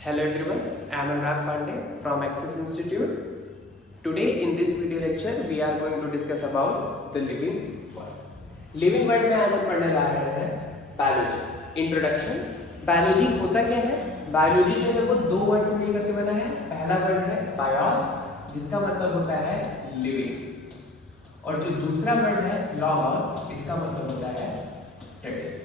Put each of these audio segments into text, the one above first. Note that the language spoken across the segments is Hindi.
Hello everyone, I am Anurag Pandey from Access Institute. Today in this video lecture we are going to discuss about the living world. Living world में आज हम पढ़ने जा रहे हैं बायोलॉजी. इंट्रोडक्शन. बायोलॉजी होता क्या है? बायोलॉजी जो है वो दो वर्ड से मिलकर के बना है. पहला वर्ड है बायोस जिसका मतलब होता है लिविंग, और जो दूसरा वर्ड है लॉगोस इसका मतलब होता है स्टडी.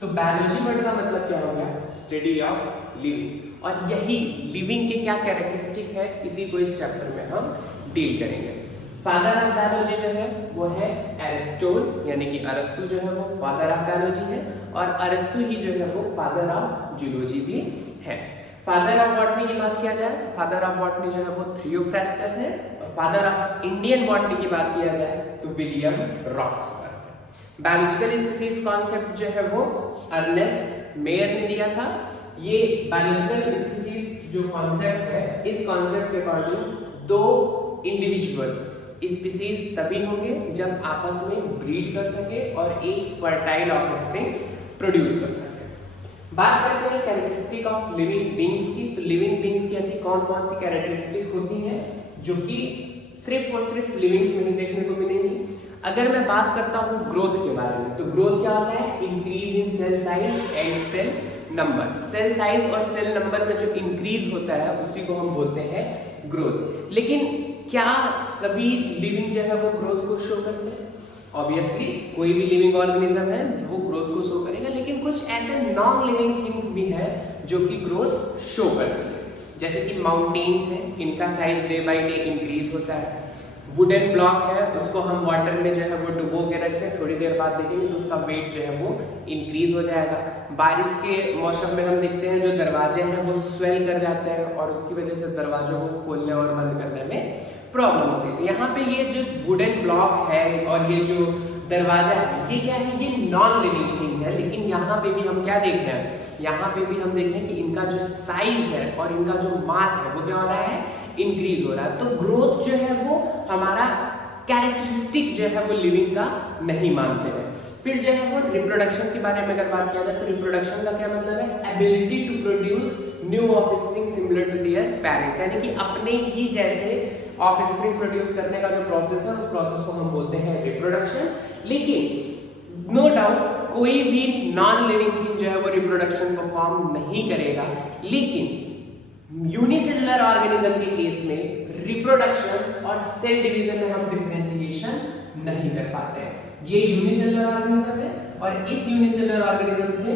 तो बायोलॉजी वर्ड का मतलब क्या हो गया? Study of living. और यही लिविंग के क्या कैरेक्टरिस्टिक है इसी को इस चैप्टर में हम डील करेंगे. फादर ऑफ बायोलॉजी जो है वो है एरिस्टोटल, यानी कि अरस्तु जो है वो फादर ऑफ बायोलॉजी है, और अरस्तु ही जो है वो फादर ऑफ जूलॉजी भी है. फादर ऑफ बॉटनी की बात किया जाए, फादर ऑफ बॉटनी जो है वो थियोफ्रास्टस है, और फादर ऑफ इंडियन बॉटनी की बात किया जाए तो William Roxburgh. Biological species concept जो है वो अर्नेस्ट मेयर ने दिया था. ये बायोलॉजिकल स्पीसीज जो कॉन्सेप्ट है, इस कॉन्सेप्ट के अकॉर्डिंग दो इंडिविजुअल स्पीसीज तभी होंगे जब आपस में ब्रीड कर सके और एक फर्टाइल ऑफस्प्रिंग प्रोड्यूस कर सके. बात करते हैं कैरेक्टरिस्टिक ऑफ लिविंग बीइंग्स की. तो लिविंग बीइंग्स की ऐसी कौन कौन सी कैरेक्टरिस्टिक होती हैं जो कि सिर्फ और सिर्फ लिविंग्स में ही देखने को मिलेंगी. अगर मैं बात करता हूँ ग्रोथ के बारे में, तो ग्रोथ क्या होता है? Increase in cell size and cell number. Cell size और सेल नंबर में जो इंक्रीज होता है उसी को हम बोलते हैं ग्रोथ. लेकिन क्या सभी लिविंग जो है वो ग्रोथ को शो करते हैं? ऑब्वियसली कोई भी लिविंग ऑर्गेनिज्म है वो ग्रोथ को शो करेगा, लेकिन कुछ ऐसे नॉन लिविंग थिंग्स भी हैं जो कि ग्रोथ शो करती है. जैसे कि माउंटेन्स हैं, इनका size day by day increase होता है. वुडन ब्लॉक है, उसको हम वाटर में जो है वो डुबो के रखते हैं, थोड़ी देर बाद देखेंगे तो उसका वेट जो है वो इंक्रीज हो जाएगा. बारिश के मौसम में हम देखते हैं जो दरवाजे हैं वो स्वेल कर जाते हैं और उसकी वजह से दरवाजों को खोलने और बंद करने में प्रॉब्लम होती है. तो यहाँ पे ये जो वुडन ब्लॉक है और ये जो दरवाजा है ये क्या है? ये नॉन लिविंग थिंग है. लेकिन यहाँ पे भी हम क्या देख रहे हैं? यहाँ पे भी हम देख रहे हैं कि इनका जो साइज है और इनका जो मास है वो क्या हो रहा है? इंक्रीज हो रहा है. तो ग्रोथ जो है वो हमारा कैरेक्टरिस्टिक जो है वो लिविंग का नहीं मानते हैं. फिर जो है वो रिप्रोडक्शन के बारे में अगर बात किया जाए तो रिप्रोडक्शन का क्या मतलब है? Ability to produce new offspring similar to their parents, यानी कि अपने ही जैसे ऑफस्प्रिंग प्रोड्यूस करने का जो प्रोसेस है उस प्रोसेस को हम बोलते हैं रिप्रोडक्शन. लेकिन नो डाउट कोई भी नॉन लिविंग थिंग जो है वो रिप्रोडक्शन परफॉर्म नहीं करेगा. लेकिन यूनिसेलुलर ऑर्गेनिज्म के केस में रिप्रोडक्शन और सेल डिवीजन में हम डिफरेंशिएशन नहीं कर पाते हैं. ये यूनिसेलुलर ऑर्गेनिज्म है और इस यूनिसेलुलर ऑर्गेनिज्म से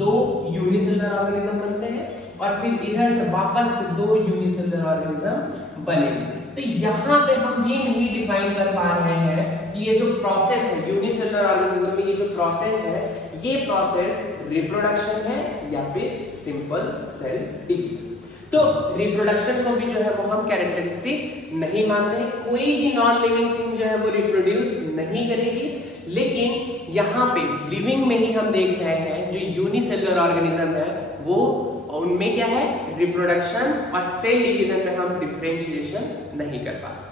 दो यूनिसेलुलर ऑर्गेनिज्म बनते हैं और फिर इधर से वापस से दो यूनिसेलुलर ऑर्गेनिज्म बनेंगे. तो यहाँ पे हम ये नहीं डिफाइन कर पा रहे हैं कि ये जो प्रोसेस है यूनिसेलुलर ऑर्गेनिज्म में, ये जो प्रोसेस है ये प्रोसेस रिप्रोडक्शन है या फिर सिंपल सेल डिवीजन. तो रिप्रोडक्शन को भी जो है वो हम कैरेक्टरिस्टिक नहीं मानते. कोई भी नॉन लिविंग थिंग जो है वो रिप्रोड्यूस नहीं करेगी. लेकिन यहाँ पे लिविंग में ही हम देख रहे हैं जो यूनिसेलुलर ऑर्गेनिज्म है वो उनमें क्या है? रिप्रोडक्शन और सेल डिवीजन में हम डिफरेंशिएशन नहीं कर पाते.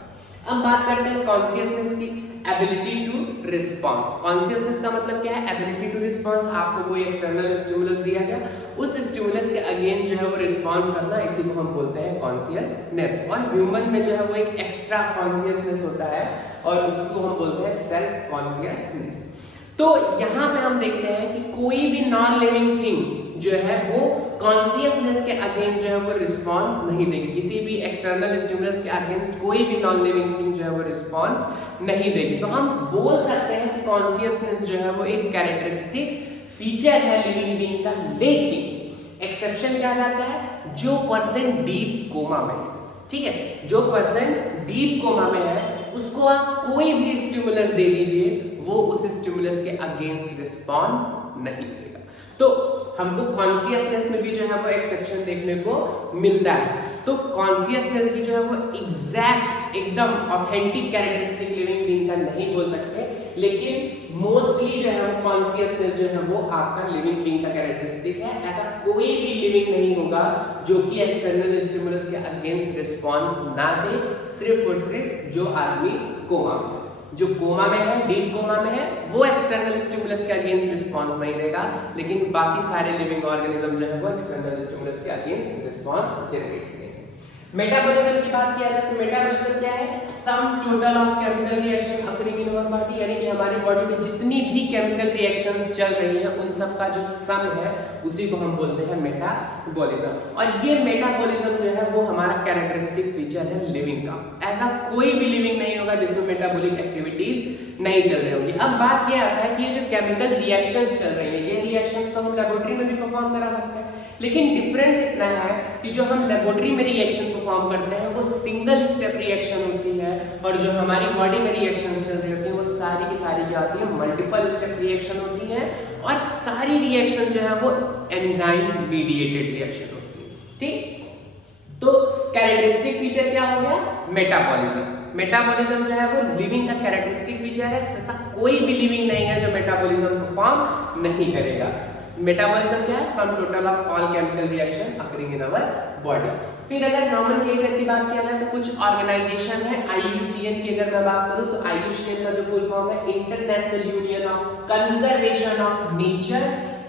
अब बात करते हैं कॉन्शियसनेस की. Ability to response. कॉन्शियसनेस का मतलब क्या है? Ability to response. आपको कोई एक्सटर्नल स्टिमुलस दिया गया, उस स्टिमुलस के अगेंस्ट जो है वो रिस्पॉन्स करना, इसी को हम बोलते हैं कॉन्शियसनेस. और ह्यूमन में जो है वो एक एक्स्ट्रा कॉन्शियसनेस होता है और उसको हम बोलते हैं सेल्फ कॉन्शियसनेस. तो यहाँ पे हम देखते हैं कि कोई भी नॉन लिविंग थिंग जो है वो कॉन्शियसनेस के अगेंस्ट जो है वो रिस्पॉन्स नहीं देगी. किसी भी एक्सटर्नल स्टिमुलस के अगेंस्ट कोई भी नॉन लिविंग थिंग जो है वो रिस्पॉन्स नहीं देगी. तो हम बोल सकते हैं कि कॉन्शियसनेस जो है वो एक कैरेक्टरिस्टिक फीचर है लिविंग बीइंग का. लेकिन एक्सेप्शन क्या जाता है? जो पर्सन डीप कोमा में है, ठीक है, जो पर्सन डीप कोमा में है उसको आप कोई भी स्टिमुलस दे दीजिए वो उस स्टिमुलस के अगेंस्ट रिस्पॉन्स नहीं देगा. तो हमको कॉन्शियसनेस में भी जो है वो एक्सेप्शन देखने को मिलता है. तो कॉन्शियसनेस भी जो है वो एग्जैक्ट एकदम ऑथेंटिक कैरेक्टरिस्टिक लिविंग बीइंग का नहीं बोल सकते. लेकिन मोस्टली जो है वो कॉन्शियसनेस जो है वो आपका लिविंग बीइंग का कैरेक्टरिस्टिक है. ऐसा कोई भी लिविंग नहीं होगा जो कि एक्सटर्नल स्टिमुलस के अगेंस्ट रिस्पॉन्स ना दे, सिर्फ और सिर्फ जो आदमी कोमा में. जो कोमा में है, डीप कोमा में है, वो एक्सटर्नल स्टिमुलस के अगेंस्ट रिस्पॉन्स नहीं देगा, लेकिन बाकी सारे लिविंग ऑर्गेनिज्म जो है वो एक्सटर्नल स्टिमुलस के अगेंस्ट रिस्पॉन्स जनरेट करेंगे। मेटाबॉलिज्म की बात किया जाए तो मेटाबॉलिज्म क्या है? Sum total of chemical reaction occurring in our body, यानी कि हमारी बॉडी में जितनी भी केमिकल रिएक्शंस चल रही हैं उन सब का जो सम है उसी को हम बोलते हैं मेटाबॉलिज्म। और ये मेटाबॉलिज्म जो है वो हमारा कैरेक्टरिस्टिक फीचर है लिविंग का। ऐसा कोई भी लिविंग नहीं होगा जिसमें मेटाबॉलिक एक्टिविटीज नहीं चल रही होगी। अब बात ये आता है कि ये जो केमिकल रिएक्शंस चल रही है, ये रिएक्शंस तो हम लेबोरेटरी में भी परफॉर्म करा सकते हैं, लेकिन डिफरेंस इतना है कि जो हम लेबोरेटरी में रिएक्शन परफॉर्म करते हैं वो सिंगल स्टेप रिएक्शन होती है, और जो हमारी बॉडी में रिएक्शन चल रही होती है वो सारी की सारी क्या होती है? मल्टीपल स्टेप रिएक्शन होती है, और सारी रिएक्शन जो है वो एंजाइम मीडिएटेड रिएक्शन होती है। ठीक, तो कैरेक्टरिस्टिक फीचर क्या हो गया? मेटाबॉलिज्म। मेटाबॉलिज्म जो है वो लिविंग का कैरेक्टरिस्टिक फीचर है। ऐसा कोई भी लिविंग नहीं है जो मेटाबॉलिज्म परफॉर्म नहीं करेगा। मेटाबॉलिज्म क्या है? Sum total of all chemical reaction occurring in our body. फिर अगर नॉमेनक्लेचर की बात किया जाए तो कुछ ऑर्गेनाइजेशन है IUCN की अगर मैं बात करूं तो IUCN का जो फुल फॉर्म है international union of conservation of nature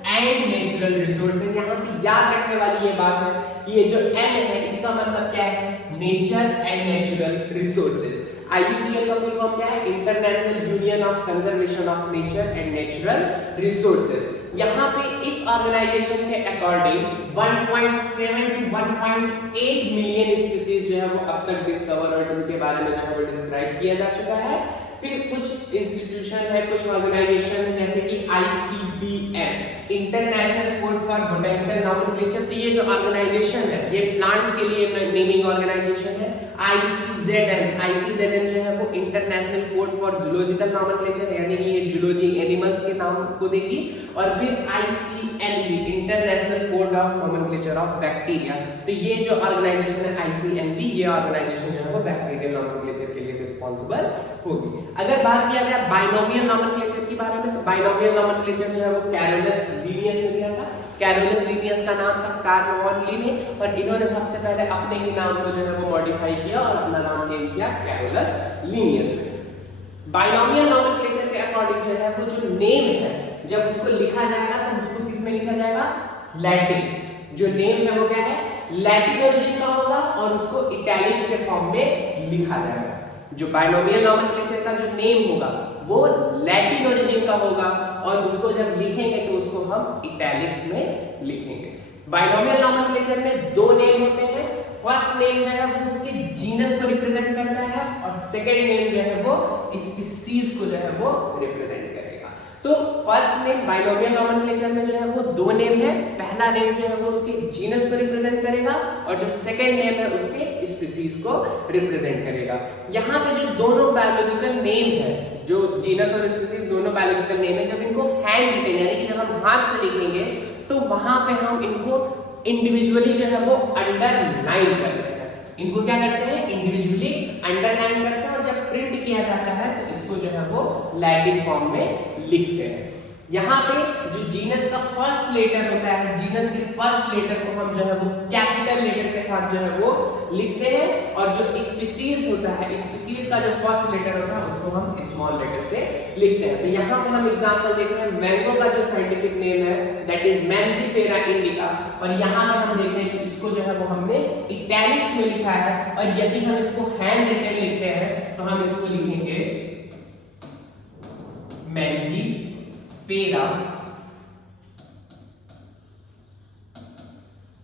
and natural resources. यहाँ पे याद रखने वाली ये बात है कि ये जो N है इसका मतलब क्या है? Nature and natural resources. IUCN का फुल फॉर्म क्या है? International union of conservation of nature and natural resources. यहाँ पे इस ऑर्गेनाइजेशन के अकॉर्डिंग 1.7 to 1.8 मिलियन स्पीसीज जो है वो अब तक डिस्कवर और उनके बारे में जो है वो डिस्क्राइब किया जा चुका है। फिर कुछ इंस्टीट्यूशन है, कुछ ऑर्गेनाइजेशन है जैसे कि ICBM international code for botanical nomenclature. तो ये जो ऑर्गेनाइजेशन है ये प्लांट्स के लिए नेमिंग ऑर्गेनाइजेशन है। ICZN जो है वो international code for zoological nomenclature, यानी कि ये जूलॉजी एनिमल्स के नाम को देगी। और फिर ICNB international code of nomenclature of bacteria. तो ये जो ऑर्गेनाइजेशन है ICNB, ये ऑर्गेनाइजेशन जो है वो बैक्टीरियल नॉमेनक्लेचर के लिए रिस्पांसिबल होगी। अगर बात किया जाए बाइनोमियल नॉमेनक्लेचर के बारे में तो बाइनोमियल नॉमेनक्लेचर जो है वो कैरोलस लीनियस ने दिया था। कैरोलस लीनियस का नाम था कार्ल वॉन लिने, और इन्होंने सबसे पहले अपने ही नाम को जो है वो मॉडिफाई किया और अपना नाम चेंज किया कैरोलस लीनियस ने। बाइनोमियल नॉमेनक्लेचर के अकॉर्डिंग जो है वो जो नेम है जब उसको लिखा जाएगा तो उसको किस में लिखा जाएगा? लैटिन। जो नेम है वो क्या है? लैटिन ओरिजिन का होगा और उसको इटैलिक के फॉर्म में लिखा जाएगा। जो बाइनोमियल नॉमेनक्लेचर का जो नेम होगा वो लैटिन ओरिजिन का होगा और उसको जब लिखेंगे तो उसको हम इटैलिक्स में लिखेंगे। बाइनोमियल नॉमेनक्लेचर में दो नेम होते हैं। फर्स्ट नेम जो है वो उसके जीनस को रिप्रेजेंट करता है और सेकंड नेम जो है वो स्पीसीज को जो है वो रिप्रेजेंट करेगा। तो फर्स्ट नेम बाइनोमियल नॉमेनक्लेचर में जो है वो दो नेम है। पहला नेम जो है वो उसके जीनस को रिप्रेजेंट करेगा और जो सेकंड नेम है उसके स्पीसीज को रिप्रेजेंट करेगा। यहाँ पे जो दोनों बायोलॉजिकल नेम है, जो जीनस और स्पीसीज दोनों बायोलॉजिकल नेम है, जब इनको हैंड रिटेन यानी कि जब हम हाथ से लिखेंगे तो वहां पे हम इनको इंडिविजुअली जो है वो अंडरलाइन करते हैं। इनको क्या करते हैं? इंडिविजुअली अंडरलाइन करते हैं और जब प्रिंट किया जाता है तो इसको जो है वो लैटिन फॉर्म में लिखते हैं। यहाँ पे जो जीनस का फर्स्ट लेटर होता है, जीनस के फर्स्ट लेटर को हम जो है वो कैपिटल लेटर के साथ जो है वो लिखते हैं और जो स्पीसीज होता है, स्पीसीज का जो फर्स्ट लेटर होता है उसको हम स्मॉल लेटर से लिखते हैं। तो यहाँ पे हम एग्जांपल देख रहे हैं, मैंगो का जो साइंटिफिक नेम है दैट इज मैंजीफेरा इंडिका, और यहाँ पे हम देख रहे हैं कि इसको जो है वो हमने इटैलिक्स में लिखा है। और यदि हम इसको हैंड रिटन लिखते हैं तो हम इसको लिखेंगे मैंजीफेरा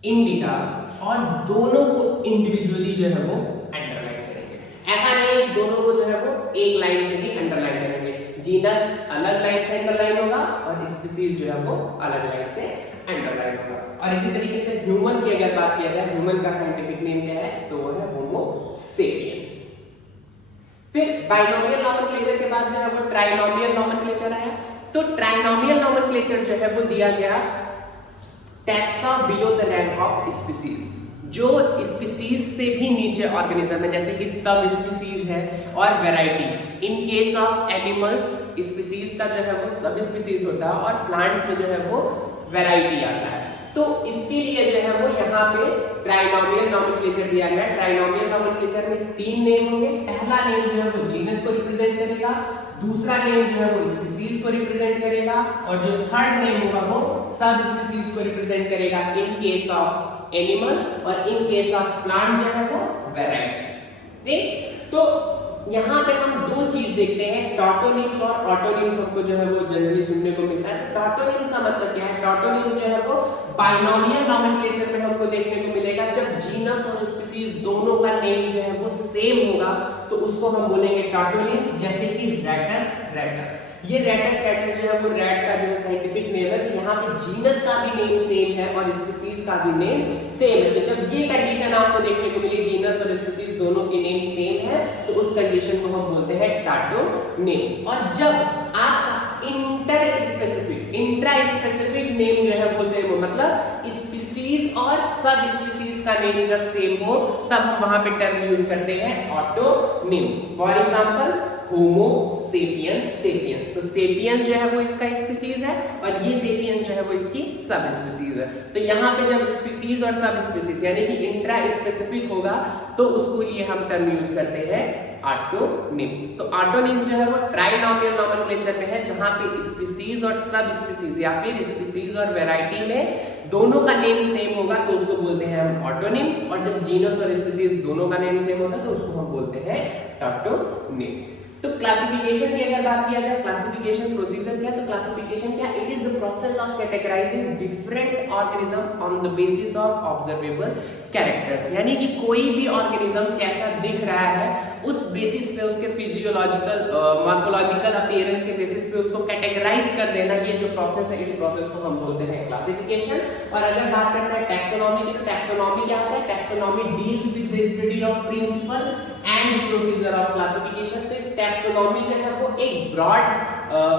इंडिका, और दोनों को इंडिविजुअली जो है वो अंडरलाइन करेंगे। ऐसा नहीं है कि दोनों को जो है वो एक लाइन से ही अंडरलाइन करेंगे। जीनस अलग लाइन से अंडरलाइन होगा और स्पीसीज जो है वो अलग लाइन से अंडरलाइन होगा। और इसी तरीके से ह्यूमन की अगर बात किया जाए, ह्यूमन का साइंटिफिक नेम क्या है? तो वो है होमो सेपियंस। फिर बाइनोमियल नॉमेनक्लेचर के बाद जो है वो ट्राइनोमियल नॉमेनक्लेचर आया। तो ट्राइनोमियल नॉमेनक्लेचर जो है वो दिया गया taxa below the rank of species, जो स्पीसीज से भी नीचे ऑर्गेनिज्म है, जैसे कि सब स्पीसीज है और variety. In case of animals species का जो है वो सब स्पीसीज होता है और प्लांट में जो है वो वैरायटी आता है। तो इसके लिए जो है वो यहाँ पे ट्राइनोमियल नोमेनक्लेचर दिया गया है। ट्राइनोमियल नोमेनक्लेचर में 3 नेम होंगे। पहला नेम जो है वो जीनस को रिप्रेजेंट करेगा, दूसरा नेम जो है वो स्पीसीज को रिप्रेजेंट करेगा, और जो थर्ड नेम होगा वो सब स्पीसीज को रिप्रेजेंट करेगा इन केस ऑफ एनिमल, और इन केस ऑफ प्लांट जो है वो वैरायटी। ठीक, तो यहाँ पे हम दो चीज देखते हैं, टॉटोनिम्स और ऑटोनिम्स हमको जो है वो जनरली सुनने को मिलता है। तो टॉटोनिम्स का मतलब क्या है? टॉटोनिम्स जो है वो बाइनोमियल नोमेनक्लेचर में हमको देखने को मिलेगा। जब जीनस और स्पीसीज दोनों का नेम जो है वो सेम होगा तो उसको हम बोलेंगे टॉटोनिम्स। जैसे कि रेटस, रेटस, ये रेटस रेटस जो है वो रैट का जो है साइंटिफिक नेम है। तो यहाँ पे जीनस का भी नेम सेम है और स्पीसीज का भी नेम सेम है। तो जब ये कंडीशन आपको देखने को मिली, जीनस और स्पीसीज दोनों के नेम सेम है, तो उस कंडीशन को हम बोलते हैं टॉटोनिम्स। और जब आपका inter specific, intra specific name जो है वो सेम हो, मतलब स्पीसीज और सब स्पीसीज का नेम जब सेम हो, तब हम वहां पे टर्म यूज करते हैं autonyms. For example homo sapiens, sapiens, तो सेपियंस जो है वो इसका स्पीसीज है और ये सेपियंस जो है वो इसकी सब स्पीसीज है। तो यहाँ पे जब स्पीसीज और सब स्पीसीज यानी कि इंट्रा स्पेसिफिक होगा तो उसको लिए हम टर्म यूज करते हैं ऑटोनिम्स। तो ऑटोनिम्स जो है वो ट्राइनोमियल नोमेनक्लेचर में है, जहां पे स्पीसीज और सब स्पीसीज या फिर स्पीसीज और वैरायटी में दोनों का नेम सेम होगा तो उसको बोलते हैं हम ऑटोनिम्स, और जब जीनस और स्पीसीज दोनों का नेम सेम होता है तो उसको हम बोलते हैं टॉटोनिम्स। तो क्लासिफिकेशन की अगर बात किया जाए, क्लासिफिकेशन प्रोसीजर क्या है? तो क्लासिफिकेशन क्या? It is the process of categorising different organism on the basis of observable characters, यानी कि कोई भी ऑर्गेनिज्म कैसा दिख रहा है उस बेसिस पे, उसके फिजियोलॉजिकल मॉर्फोलॉजिकल अपीयरेंस के बेसिस पे उसको कैटेगराइज कर देना, ये जो प्रोसेस है इस प्रोसेस को हम बोलते हैं क्लासिफिकेशन। और अगर बात करते हैं टैक्सोनॉमी की, तो टैक्सोनॉमी क्या होता है? Taxonomy deals with the study of principle and procedure of classification. तो टैक्सोनॉमी जो है वो एक ब्रॉड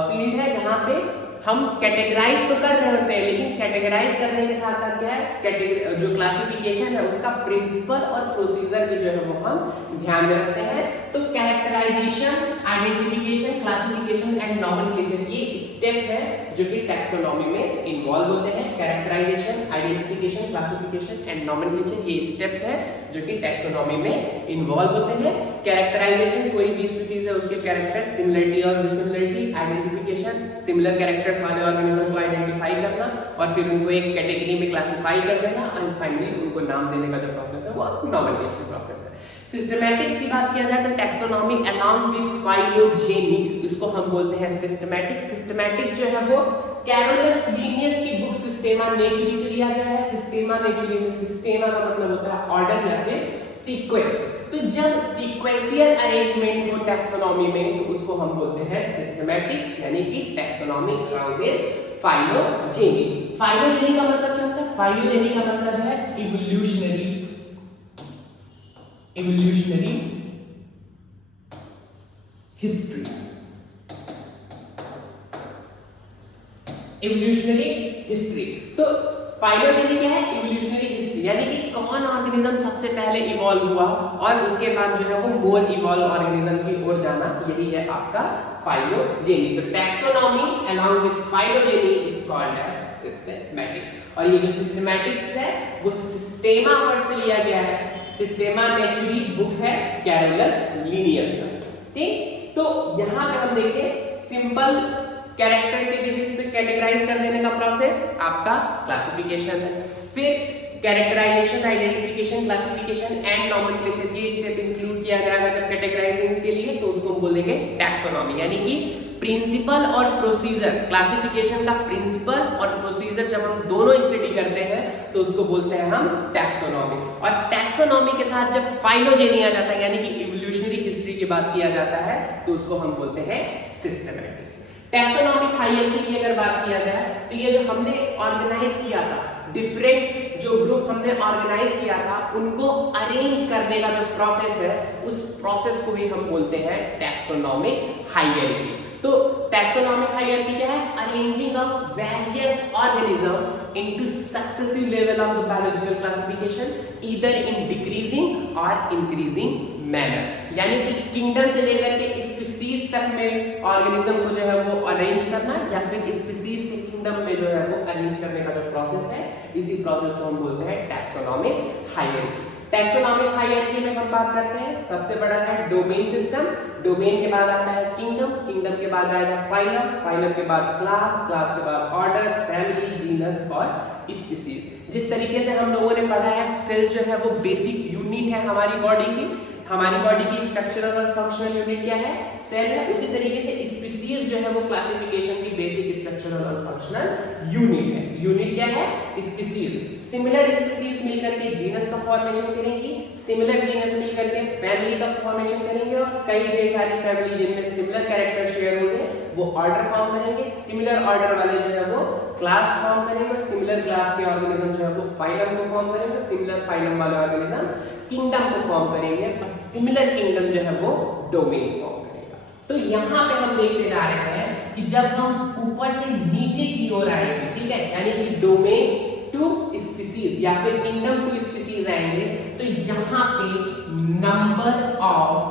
फील्ड है जहां पे हम कैटेगराइज तो कर रहे होते हैं, लेकिन कैटेगराइज करने के साथ साथ क्या है, जो क्लासिफिकेशन है उसका प्रिंसिपल और प्रोसीजर भी जो है वो हम ध्यान में रखते हैं। तो characterisation, identification, classification and nomenclature ये स्टेप है जो कि टैक्सोनॉमी में इन्वॉल्व होते हैं। Characterisation, identification, classification and nomenclature ये स्टेप्स है जो कि टैक्सोनॉमी में इन्वॉल्व होते हैं। कैरेक्टराइजेशन, कोई भी स्पीसीज है उसके कैरेक्टर, सिमिलरिटी और डिसिमिलरिटी, आइडेंटिफिकेशन, सिमिलर कैरेक्टर्स वाले ऑर्गेनिज्म को आइडेंटिफाई करना और फिर उनको एक कैटेगरी में क्लासिफाई कर देना, एंड फाइनली उनको नाम देने का जो प्रोसेस है वो नोमेनक्लेचर प्रोसेस है। सिस्टमैटिक्स की बात किया जाए तो टैक्सोनॉमी अलोंग विद फाइलोजेनी, इसको हम बोलते हैं सिस्टमैटिक्स। सिस्टमैटिक्स जो है वो कैरोलस लिनियस की बुक सिस्टेमा नेचुरी से लिया गया है। सिस्टेमा नेचुरी में सिस्टेमा का मतलब होता है ऑर्डर या फिर सीक्वेंस। तो जब सीक्वेंशियल अरेंजमेंट हो टैक्सोनॉमी में तो उसको हम बोलते हैं सिस्टमैटिक्स, यानी कि taxonomy along with phylogeny. Phylogeny का मतलब क्या होता है? फाइलोजेनी का मतलब है evolutionary, evolutionary history, evolutionary history। तो फाइलोजेनी क्या है? इवोल्यूशनरी हिस्ट्री, यानी कि कौन ऑर्गेनिज्म सबसे पहले इवॉल्व हुआ और उसके बाद जो है वो मोर इवॉल्व ऑर्गेनिज्म की ओर जाना, यही है आपका फाइलोजेनी। तो taxonomy along with phylogeny is called as systematic. और ये जो सिस्टमैटिक्स है वो सिस्टेमा वर्ड से लिया गया है। सिस्टेमा नेचुरी बुक है कैरोलस लिनियस का, ठीक। तो यहाँ पे हम देखें सिंपल कैरेक्टर के बेसिस पे कैटेगराइज कर देने का प्रोसेस आपका क्लासिफिकेशन है। फिर characterisation, identification, classification and nomenclature ये स्टेप इंक्लूड किया जाएगा जब कैटेगराइजिंग के लिए, तो उसको हम बोलेंगे टैक्सोनॉमी, यानी कि प्रिंसिपल और प्रोसीजर। क्लासिफिकेशन का प्रिंसिपल और प्रोसीजर जब हम दोनों स्टडी करते हैं तो उसको बोलते हैं हम टैक्सोनॉमी। और टैक्सोनॉमी के साथ जब फाइलोजेनी आ जाता है यानी कि इवोल्यूशनरी हिस्ट्री की बात किया जाता है तो उसको हम बोलते हैं सिस्टमैटिक्स। टैक्सोनॉमिक हायरार्की की अगर बात किया जाए तो ये जो हमने ऑर्गेनाइज किया था, डिफरेंट जो ग्रुप हमने ऑर्गेनाइज किया था उनको अरेंज करने का जो प्रोसेस है उस प्रोसेस को ही हम बोलते हैं टैक्सोनॉमिक हायरार्की। तो टैक्सोनॉमिक हायरार्की क्या है? Arranging of various organism into successive level of the biological classification either in decreasing और इंक्रीजिंग मैनर, यानी कि किंगडम से लेकर के स्पीसीज तक में ऑर्गेनिज्म को जो है वो अरेंज करना या फिर स्पीसीज से किंगडम में जो है वो अरेंज करने का जो प्रोसेस है, इसी प्रोसेस को हम बोलते हैं टैक्सोनॉमिक हायरार्की। टैक्सोनॉमिक हायरार्की में हम बात करते हैं, सबसे बड़ा है डोमेन सिस्टम, डोमेन के बाद आता है किंगडम, किंगडम के बाद आएगा फाइलम, फाइलम के बाद क्लास, क्लास के बाद ऑर्डर, फैमिली, जीनस और स्पीसीज। जिस तरीके से हम लोगों ने पढ़ा है सेल जो है वो बेसिक यूनिट है हमारी बॉडी की, हमारी बॉडी की स्ट्रक्चरल और फंक्शनल यूनिट क्या है, सेल है। उसी तरीके से स्पीसीज जो है वो क्लासिफिकेशन की बेसिक स्ट्रक्चरल और फंक्शनल यूनिट है। यूनिट क्या है, स्पीसीज। सिमिलर स्पीसीज मिलकर के जीनस का फॉर्मेशन करेंगी, सिमिलर जीनस मिलकर के फैमिली का फॉर्मेशन करेंगे, और कई ढेर सारी फैमिली जिनमें सिमिलर कैरेक्टर शेयर होंगे वो ऑर्डर फॉर्म करेंगे, सिमिलर ऑर्डर वाले जो है वो क्लास फॉर्म करेंगे, और सिमिलर क्लास के ऑर्गेनिज्म जो है वो फाइलम को फॉर्म करेंगे, सिमिलर फाइलम वाले ऑर्गेनिज्म किंगडम को फॉर्म करेंगे, और सिमिलर किंगडम जो है वो डोमेन फॉर्म करेगा। तो यहाँ पे हम देखते जा रहे हैं कि जब हम ऊपर से नीचे की ओर आएंगे, ठीक है, यानी कि डोमेन टू स्पीसीज या फिर किंगडम टू स्पीसीज आएंगे, तो यहाँ पे नंबर ऑफ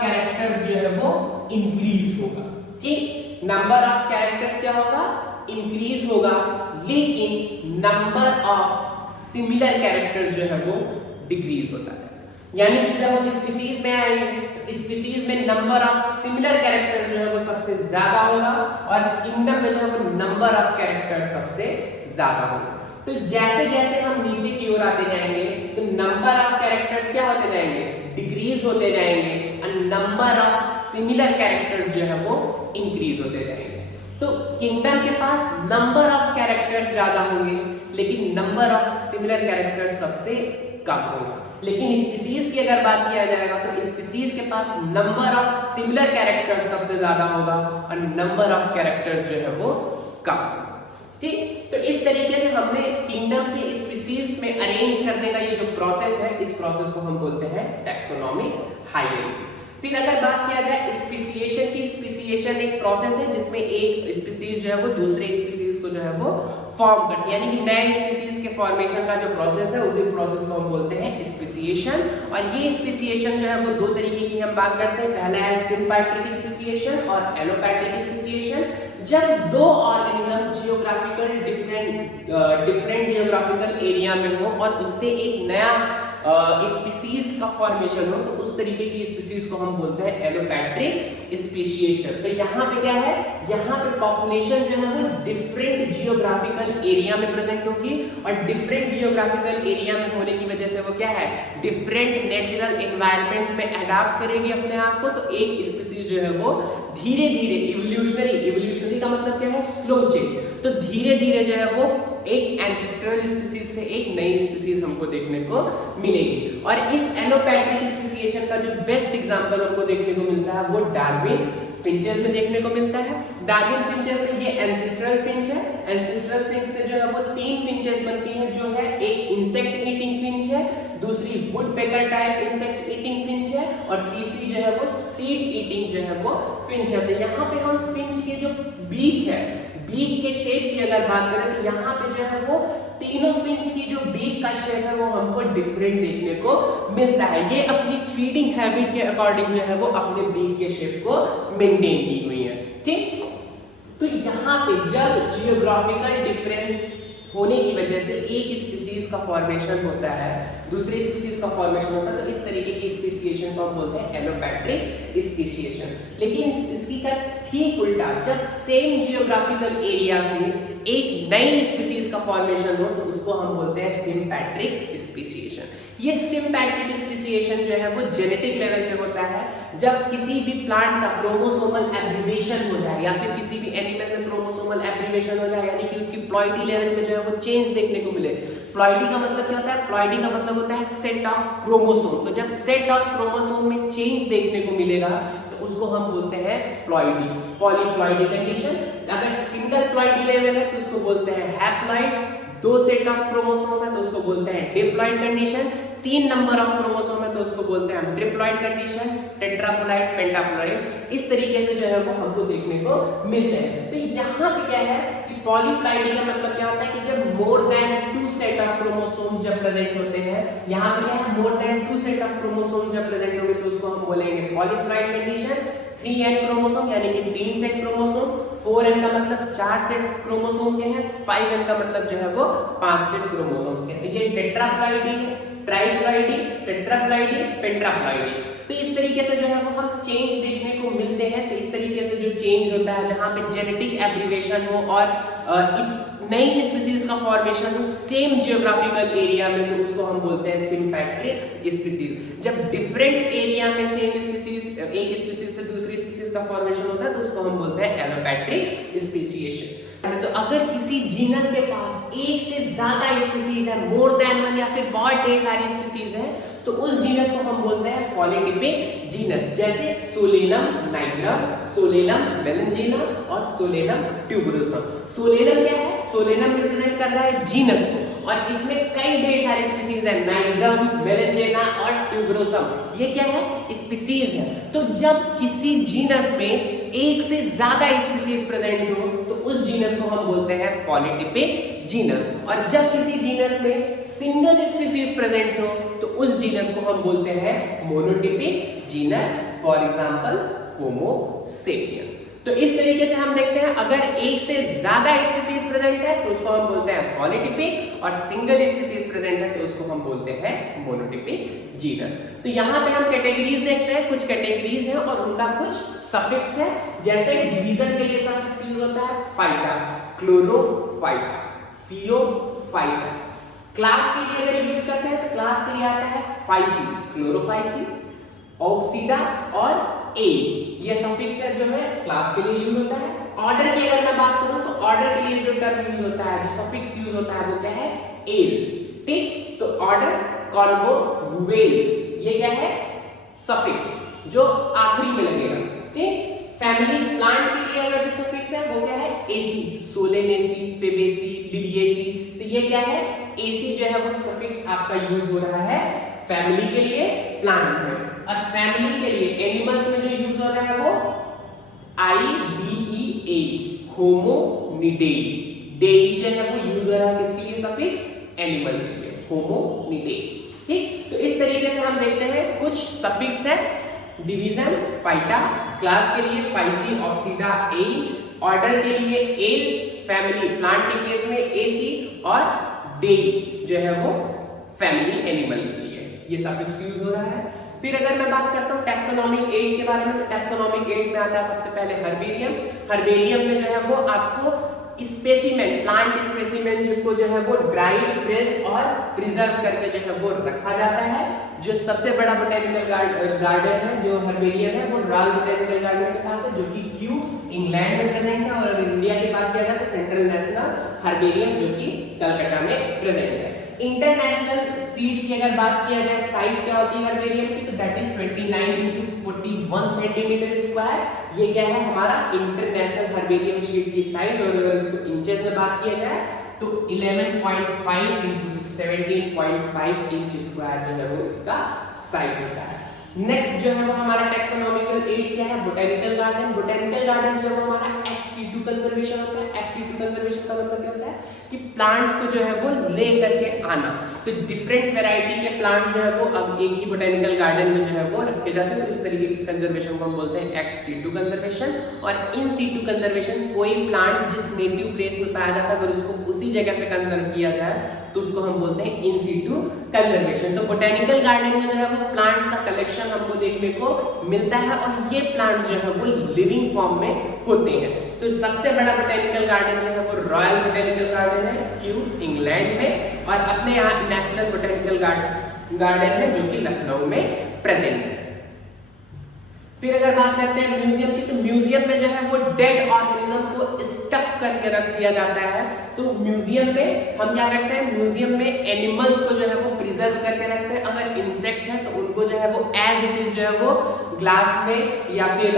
कैरेक्टर्स जो है वो इंक्रीज होगा। ठीक, नंबर ऑफ कैरेक्टर्स क्या होगा, इंक्रीज होगा, लेकिन नंबर ऑफ सिमिलर कैरेक्टर्स जो है वो डिक्रीज होता जाएगा। यानी कि जब हम स्पीसीज में आएंगे, स्पीसीज में नंबर ऑफ सिमिलर कैरेक्टर्स जो है वो सबसे ज्यादा होगा, और किंगडम में जो है वो नंबर ऑफ कैरेक्टर्स सबसे ज्यादा होगा। तो जैसे जैसे हम नीचे की ओर आते जाएंगे तो नंबर ऑफ कैरेक्टर्स क्या होते जाएंगे, डिक्रीज होते जाएंगे, और नंबर ऑफ सिमिलर कैरेक्टर्स जो है वो इंक्रीज होते जाएंगे। तो किंगडम के पास नंबर ऑफ कैरेक्टर्स ज्यादा होंगे, लेकिन नंबर ऑफ सिमिलर कैरेक्टर्स सबसे कम होगा। लेकिन स्पीसीज की अगर बात किया जाएगा तो स्पीसीज के पास नंबर ऑफ सिमिलर कैरेक्टर्स सबसे ज्यादा होगा, और नंबर ऑफ कैरेक्टर्स जो है वो कम। ठीक, तो इस तरीके से हमने किंगडम से स्पीसीज में अरेंज करने का ये जो प्रोसेस है, इस प्रोसेस को हम बोलते हैं टैक्सोनॉमिक हायरार्की। फिर अगर बात किया जाए स्पीसिएशन की, स्पीसिएशन एक प्रोसेस है जिसमें एक स्पीसीज जो है वो दूसरे स्पीसीज को जो है वो फॉर्म करती है, यानी कि नए स्पीसीज के फॉर्मेशन का जो प्रोसेस है उसी प्रोसेस को हम बोलते हैं स्पीसिएशन। और ये स्पीसिएशन जो है वो दो तरीके की हम बात करते हैं, पहला है सिम्पैट्रिक स्पीसिएशन और एलोपैट्रिक स्पीसिएशन। जब दो organism geographical different geographical area में हो और उससे एक नया स्पीसीज का फॉर्मेशन हो, तो उस तरीके की स्पीसीज को हम बोलते हैं एलोपैट्रिक स्पीसिएशन। तो यहाँ पे क्या है, यहाँ पे पॉपुलेशन जो है वो डिफरेंट जियोग्राफिकल एरिया में प्रेजेंट होगी, और डिफरेंट जियोग्राफिकल एरिया में होने की वजह से वो क्या है, डिफरेंट नेचुरल एनवायरनमेंट में अडॉप्ट करेगी अपने आप को। तो एक स्पीसीज जो है वो धीरे धीरे इवोल्यूशनरी का मतलब क्या है, स्लो चेंज, तो धीरे धीरे जो है वो एक एंसेस्ट्रल स्पीसीज से एक नई स्पीसीज हमको देखने को मिलेगी। और इस एलोपैट्रिक स्पीसिएशन का जो बेस्ट एग्जांपल हमको देखने को मिलता है वो डार्विन फिंचेस में देखने को मिलता है। डार्विन फिंचेस में ये एंसेस्ट्रल फिंच है, एंसेस्ट्रल फिंच से जो है वो तीन फिंचेस बनती हैं, जो है एक इंसेक्ट ईटिंग फिंच है, दूसरी woodpecker type insect eating Finch है, और तीसरी जो है वो सीड ईटिंग जो है वो फिंच है। तो यहाँ पे हम फिंच के जो बीक है, बीक के शेप की अगर बात करें तो यहाँ पे जो है वो तीनों फिंच की जो बीक का शेप है वो हमको डिफरेंट देखने को मिलता है। ये अपनी फीडिंग हैबिट के अकॉर्डिंग जो है वो अपने बीक के शेप को मेंटेन की हुई है। ठीक, तो यहाँ पे जब जियोग्राफिकल डिफरेंट होने की वजह से एक स्पीसीज का फॉर्मेशन होता है, दूसरे स्पीसीज का फॉर्मेशन होता है, तो इस तरीके की स्पीसिएशन को हम बोलते हैं एलोपैट्रिक स्पीसिएशन। लेकिन इसकी का ठीक उल्टा, जब सेम जियोग्राफिकल एरिया से एक नई स्पीसीज का फॉर्मेशन हो तो उसको हम बोलते हैं सिम्पैट्रिक स्पीसिएशन। ये सिम्पैट्रिक स्पीसिएशन जो है वो जेनेटिक लेवल पे होता है, जब किसी भी प्लांट का क्रोमोसोमल एब्रिवेशन हो जाए या फिर किसी भी एनिमल में क्रोमोसोमल एब्रिवेशन हो जाए, यानी कि उसकी प्लॉइडी लेवल पे जो है वो चेंज देखने को मिले। प्लॉइडी का मतलब क्या होता है, प्लॉइडी का मतलब होता है सेट ऑफ क्रोमोसोम। तो जब सेट ऑफ क्रोमोसोम में चेंज देखने को मिलेगा तो उसको हम बोलते हैं प्लॉइडी, पॉलीप्लॉइडी कंडीशन। अगर सिंगल प्लॉइडी लेवल है तो उसको बोलते हैं हैप्लॉइड, दो सेट ऑफ क्रोमोसोम है तो उसको बोलते हैं diploid condition. 3 number of chromosome है तो उसको बोलते हैं हम ट्रिप्लॉइड कंडीशन, टेट्राप्लॉइड, पेंटाप्लॉइड। इस तरीके से जो है वो हमको देखने को मिलते हैं। तो यहाँ पे क्या है कि पॉलीप्लॉइडी का मतलब क्या होता है कि जब more than 2 set of chromosomes जब प्रेजेंट होते हैं, यहाँ पे क्या है more than 2 set of chromosomes जब प्रेजेंट होंगे तो उसको हम बोलेंगे पॉलीप्लॉइड कंडीशन। 3n क्रोमोसोम यानी कि 3 सेट क्रोमोसोम, 4n का मतलब 4 सेट क्रोमोसोम के हैं, 5n का मतलब जो है वो 5 सेट क्रोमोसोम्स के हैं। ये टेट्राप्लॉइडी है, ट्राइप्लॉइडी, टेट्राप्लॉइडी, पेंटाप्लॉइडी। तो इस तरीके से जो है वो हम चेंज देखने को मिलते हैं। तो इस तरीके से जो चेंज होता है जहां पे जेनेटिक एब्रिवेशन हो और इस नई स्पीसीज का फॉर्मेशन हो सेम जियोग्राफिकल एरिया में, तो उसको हम बोलते हैं सिम्पैट्रिक स्पीसीज। जब डिफरेंट एरिया में सेम स्पीसीज, एक स्पीसीज से दूसरी स्पीसीज का फॉर्मेशन होता है तो उसको हम बोलते हैं एलोपैट्रिक स्पीसीएशन। तो अगर किसी जीनस के पास एक से ज्यादा स्पीसीज है, मोर देन वन या फिर बहुत ढेर सारी स्पीसीज है, तो उस जीनस को हम बोलते हैं पॉलीटिपिक जीनस। जैसे सोलेनम नाइग्रम, सोलेनम मेलेंजिना और सोलेनम ट्यूबरोसम। सोलेनम क्या है? सोलेनम रिप्रेजेंट कर रहा है जीनस को और इसमें कई ढेर सारे स्पीसीज है, नाइग्रम, मेलेंजिना और ट्यूबरोसम। ये क्या है? स्पीसीज है। तो जब किसी जीनस में एक से ज्यादा स्पीसीज प्रेजेंट हो तो उस जीनस को हम बोलते हैं पॉलीटिपिक जीनस। और जब किसी जीनस में सिंगल स्पीसीज प्रेजेंट हो तो उस जीनस को हम बोलते हैं monotypic genus. For example homo sapiens. तो इस तरीके से हम देखते हैं अगर एक से ज्यादा स्पीसीज प्रेजेंट है तो उसको हम बोलते हैं पॉलीटिपिक और सिंगल स्पीसीज प्रेजेंट है तो उसको हम बोलते हैं मोनोटिपिक जीनस। तो यहाँ पे हम कैटेगरीज देखते हैं, कुछ कैटेगरीज हैं और उनका कुछ सफिक्स है। जैसे डिवीजन के लिए सफिक्स यूज होता है फाइटा, क्लोरोफाइटा, फियोफाइटा। क्लास के लिए अगर यूज करते हैं तो क्लास के लिए आता है फाइसी, क्लोरोफाइसी, ऑक्सीडा और ए। ये सफिक्स है जो है क्लास के लिए यूज होता है। ऑर्डर की अगर मैं बात करूं तो ऑर्डर के लिए जो टर्म यूज होता है, जो सफिक्स यूज होता है वो क्या है? एल्स। ठीक, तो ऑर्डर कॉन्वोवेल्स, ये क्या है? सफिक्स जो आखिरी में लगेगा। ठीक, फैमिली प्लांट के लिए अगर जो सफिक्स है वो क्या है? AC, Solanaceae, Fabaceae, Liliaceae. तो ये क्या है? एसी जो है वो सफिक्स आपका यूज हो रहा है फैमिली के लिए प्लांट्स में। और फैमिली के लिए एनिमल्स में जो यूज हो रहा है वो IDEA, होमोनिडे। डे जो है वो यूज हो रहा है किसके लिए? सफिक्स एनिमल के लिए, होमोनिडे। ठीक, तो इस तरीके से हम देखते हैं कुछ सफिक्स है। डिवीजन फाइटा, क्लास के लिए फाइसी, ऑक्सीडा, ए, ऑर्डर के लिए एल्स, फैमिली प्लांट के केस में एसी और डे जो है वो फैमिली एनिमल के लिए ये सफिक्स यूज हो रहा है। फिर अगर मैं बात करता हूँ टैक्सोनॉमिक एड्स के बारे में, तो टैक्सोनॉमिक एड्स में आता है सबसे पहले हर्बेरियम। हर्बेरियम में जो है वो आपको स्पेसिमेन, प्लांट स्पेसिमेन जिनको जो है वो ड्राई, प्रेस और प्रिजर्व करके जो है वो रखा जाता है। जो सबसे बड़ा बोटेनिकल गार्डन है जो हर्बेरियम है वो रॉयल बोटेनिकल गार्डन के पास है, जो कि क्यू इंग्लैंड में प्रेजेंट है। और अगर इंडिया की बात किया जाए तो सेंट्रल नेशनल हर्बेरियम जो कि कलकत्ता में प्रेजेंट है। इंटरनेशनल सीड की अगर बात किया जाए, साइज क्या होती है हर्बेरियम की? तो that is 29 into 41 centimetre square. ये क्या है? हमारा इंटरनेशनल हर्बेरियम सीड की साइज। और अगर इसको इंचेस में बात किया जाए तो 11.5 into 17.5 इंच स्क्वायर जो है वो इसका साइज होता है। नेक्स्ट जो है वो हमारा टैक्सोनॉमिकल एड्स क्या है? Botanical garden. बोटेनिकल गार्डन जो है वो हमारा ex situ कंजर्वेशन होता है। ex situ कंजर्वेशन का मतलब क्या होता है कि प्लांट्स को जो है वो ले करके आना। तो डिफरेंट वैरायटी के प्लांट जो है वो अब एक ही बोटेनिकल गार्डन में जो है वो रखे जाते हैं। तो इस तरीके की कंजर्वेशन को हम बोलते हैं ex situ कंजर्वेशन। और इन situ कंजर्वेशन कोई प्लांट जिस नेटिव प्लेस में पाया जाता है अगर उसको उसी जगह पे कंजर्व किया जाए तो उसको हम बोलते हैं इन situ कंजर्वेशन। तो बोटेनिकल गार्डन में जो है वो प्लांट्स का कलेक्शन हमको देखने को मिलता है और ये प्लांट्स जो है वो लिविंग फॉर्म में होते हैं। तो सबसे बड़ा बोटेनिकल गार्डन जो है वो रॉयल बोटेनिकल गार्डन है, क्यू इंग्लैंड में। और अपने यहाँ नेशनल बोटेनिकल गार्डन है जो कि लखनऊ में प्रेजेंट है। फिर अगर बात करते हैं म्यूजियम की, तो म्यूजियम में जो है वो डेड ऑर्गेनिज्म को स्टफ करके रख दिया जाता है। तो म्यूजियम में हम क्या करते हैं, म्यूजियम में एनिमल्स को जो है वो प्रिजर्व करके रखते हैं। अगर इंसेक्ट है तो उनको जो है वो एज इट इज जो है वो ग्लास में या फिर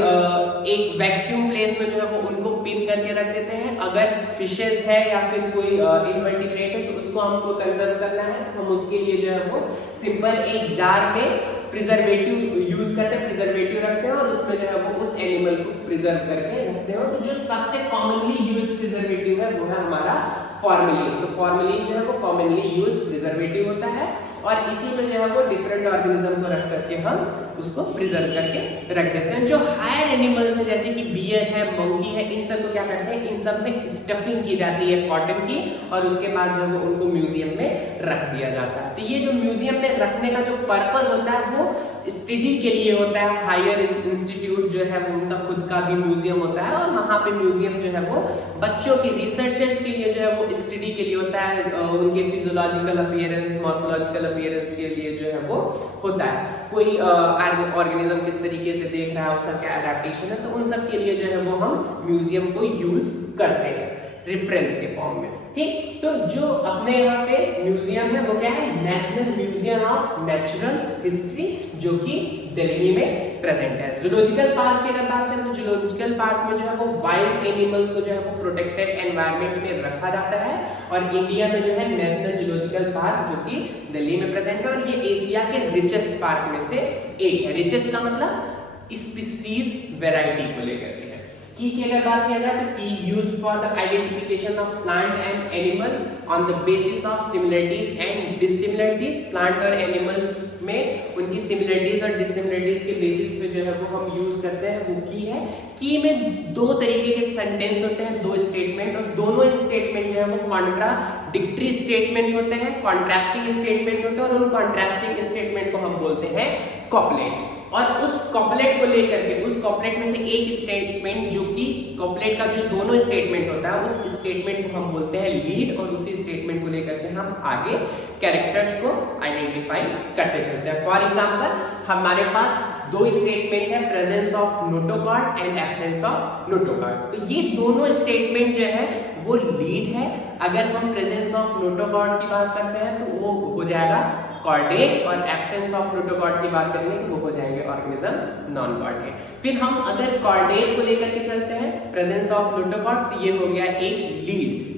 एक वैक्यूम प्लेस में जो है वो उनको पिन करके रख देते हैं। अगर फिशेस है या फिर कोई इनवर्टिब्रेट है तो उसको हमको कंजर्व करना है, हम उसके लिए जो है वो सिंपल एक जार में प्रिजर्वेटिव यूज करते हैं, प्रिजर्वेटिव रखते हैं और उसमें जो है वो उस एनिमल को प्रिजर्व करके रखते हैं। तो जो सबसे कॉमनली यूज्ड प्रिजर्वेटिव है वो है हमारा फॉर्मेलिन। तो फॉर्मेलिन जो है वो कॉमनली यूज्ड प्रिजर्वेटिव होता है और इसी में जो है वो डिफरेंट ऑर्गेनिज्म को रख करके हम उसको प्रिजर्व करके रख देते हैं। जो हायर एनिमल्स है जैसे कि बियर है, मंकी है, इन सब को क्या करते हैं, इन सब में स्टफिंग की जाती है कॉटन की और उसके बाद जो है उनको म्यूजियम में रख दिया जाता है। तो ये जो म्यूजियम में रखने का जो पर्पस होता है वो स्टडी के लिए होता है। हायर इंस्टीट्यूट जो है उनका खुद का भी म्यूजियम होता है और वहाँ पे म्यूजियम जो है वो बच्चों के रिसर्चर्स के लिए जो है वो स्टडी के लिए होता है। उनके फिजियोलॉजिकल अपीयरेंस, मॉर्फोलॉजिकल अपीयरेंस के लिए जो है वो होता है। कोई ऑर्गेनिज्म किस तरीके से देख रहा है, उसका क्या एडेप्टेशन है, तो उन सब के लिए जो है वो हम म्यूजियम को यूज करते हैं रेफरेंस के फॉर्म में। ठीक, तो जो अपने यहाँ पे म्यूजियम है वो क्या है, national museum of natural history, जो कि दिल्ली में प्रेजेंट है। जूलॉजिकल पार्क की अगर बात करें तो जूलॉजिकल पार्क में जो है वो वाइल्ड एनिमल्स को जो है वो प्रोटेक्टेड एनवायरनमेंट में रखा जाता है और इंडिया में जो है नेशनल जूलॉजिकल पार्क जो कि दिल्ली में प्रेजेंट है और ये एशिया के रिचेस्ट पार्क में से एक है। रिचेस्ट का मतलब स्पीसीज वैरायटी को लेकर के है। की अगर बात किया जाए तो की use for the identification of plant and animal on the basis of similarities and dissimilarities. Plant और एनिमल्स में उनकी सिमिलरिटीज और डिसिमिलरिटीज के बेसिस पे जो है वो हम यूज करते हैं, वो की है। की में दो तरीके के सेंटेंस होते हैं, दो स्टेटमेंट, और दोनों स्टेटमेंट जो है वो कॉन्ट्राडिक्टरी स्टेटमेंट होते हैं, कॉन्ट्रास्टिंग स्टेटमेंट होते हैं और उन कॉन्ट्रास्टिंग स्टेटमेंट को हम बोलते हैं कॉपलेट। और उस कॉपलेट को लेकर के उस कॉपलेट में से एक स्टेटमेंट जो कि कॉपलेट का जो दोनों स्टेटमेंट होता है उस स्टेटमेंट को हम बोलते हैं लीड और उसी स्टेटमेंट को लेकर के हम आगे कैरेक्टर्स को आइडेंटिफाई करते चलते हैं। फॉर एग्जांपल हमारे पास दो स्टेटमेंट है, presence of notochord and absence of notochord. तो ये दोनों स्टेटमेंट जो है वो लीड है। अगर हम प्रेजेंस ऑफ नोटोकॉर्ड की बात करते हैं तो वो हो जाएगा कॉर्डेट और एब्सेंस ऑफ नोटोकॉर्ड की बात करेंगे तो वो हो जाएंगे ऑर्गेनिज्म नॉन कॉर्डेट। फिर हम अगर कॉर्डेट को लेकर के चलते हैं, प्रेजेंस ऑफ नोटोकॉर्ड, तो ये हो गया एक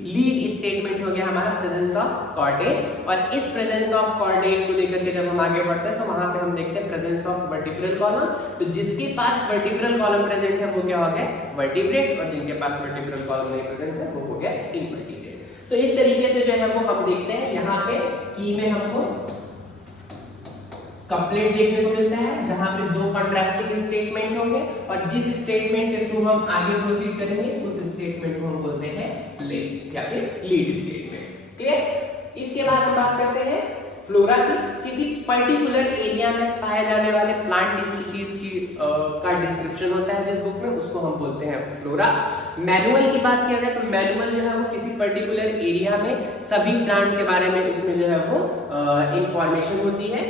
लीड स्टेटमेंट हो गया हमारा प्रेजेंस ऑफ कॉर्डेट। और इस प्रेजेंस ऑफ कॉर्डेट को लेकर के जब हम आगे बढ़ते हैं तो वहां पे हम देखते हैं प्रेजेंस ऑफ वर्टिब्रल कॉलम। तो जिसके पास वर्टिब्रल कॉलम प्रेजेंट है वो क्या हो गया, वर्टिब्रेट, और जिनके पास वर्टिब्रल कॉलम नहीं प्रेजेंट है वो हो गया इनवर्टिब्रेट। तो इस तरीके से जो है वो हम देखते हैं यहाँ पे की में हमको कॉपलेट देखने को मिलता है जहां पे दो कॉन्ट्रास्टिंग स्टेटमेंट होंगे और जिस स्टेटमेंट के थ्रू हम आगे प्रोसीड करेंगे उस स्टेटमेंट को हम बोलते हैं लीड या फिर लीड स्टेटमेंट। क्लियर? इसके बाद हम बात करते हैं फ्लोरा की। किसी पर्टिकुलर एरिया में पाए जाने वाले प्लांट स्पीसीज की का डिस्क्रिप्शन होता है जिस बुक में, उसको हम बोलते हैं फ्लोरा। मैनुअल की बात किया जाए तो मैनुअल जो है वो किसी पर्टिकुलर एरिया में सभी प्लांट्स के बारे में इसमें जो है वो इंफॉर्मेशन होती है।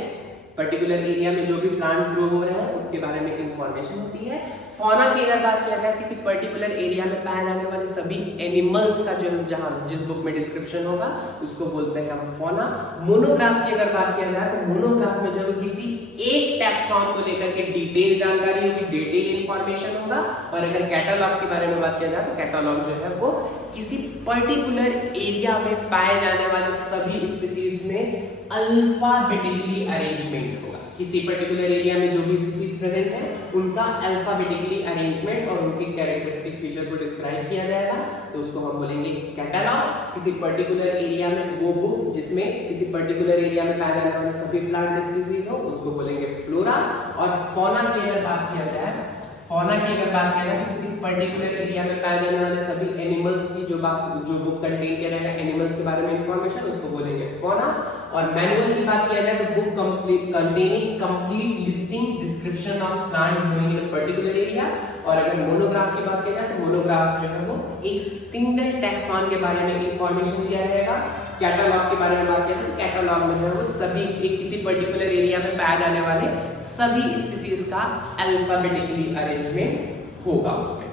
पर्टिकुलर एरिया में जो भी प्लांट्स ग्रो हो रहे हैं उसके बारे में इंफॉर्मेशन होती है। फौना की अगर बात किया जाए किसी पर्टिकुलर एरिया में पाए जाने वाले सभी एनिमल्स का जो जहां जिस बुक में डिस्क्रिप्शन होगा उसको बोलते हैं हम फौना। मोनोग्राफ की अगर बात किया जाए तो मोनोग्राफ में जो किसी एक टैक्सॉन को लेकर के डिटेल जानकारी होगी, डिटेल इंफॉर्मेशन होगा। और अगर कैटलॉग के बारे में बात किया जाए तो कैटलॉग जो है वो किसी पर्टिकुलर एरिया में पाए जाने वाले सभी स्पीसीज में अल्फाबेटिकली अरेंजमेंट होगा। किसी पर्टिकुलर एरिया में जो भी स्पीसीज प्रेजेंट है उनका अल्फाबेटिकली अरेंजमेंट और उनके कैरेक्टरिस्टिक फीचर को डिस्क्राइब किया जाएगा तो उसको हम बोलेंगे कैटलॉग। किसी पर्टिकुलर एरिया में वो बुक जिसमें किसी पर्टिकुलर एरिया में पाए जाने वाले सभी प्लांट स्पीसीज हो उसको बोलेंगे फ्लोरा। और फौना की अगर बात किया जाए, फौना की अगर बात किया जाए किसी पर्टिकुलर एरिया में पाए जाने वाले सभी एनिमल्स की जो बुक कंटेन किया जाएगा एनिमल्स के बारे में इंफॉर्मेशन उसको बोलेंगे फौना। और मैनुअल की बात किया जाए तो book containing complete listing description of plant growing in particular area. और अगर मोनोग्राफ की बात किया जाए तो मोनोग्राफ जो है वो एक सिंगल टैक्सॉन के बारे में इंफॉर्मेशन दिया जाएगा कैटलॉग के बारे में बात करें तो कैटलॉग में जो है वो सभी एक किसी पर्टिकुलर एरिया में पाए जाने वाले सभी स्पीसीज का अल्फाबेटिकली अरेंजमेंट होगा उसमें।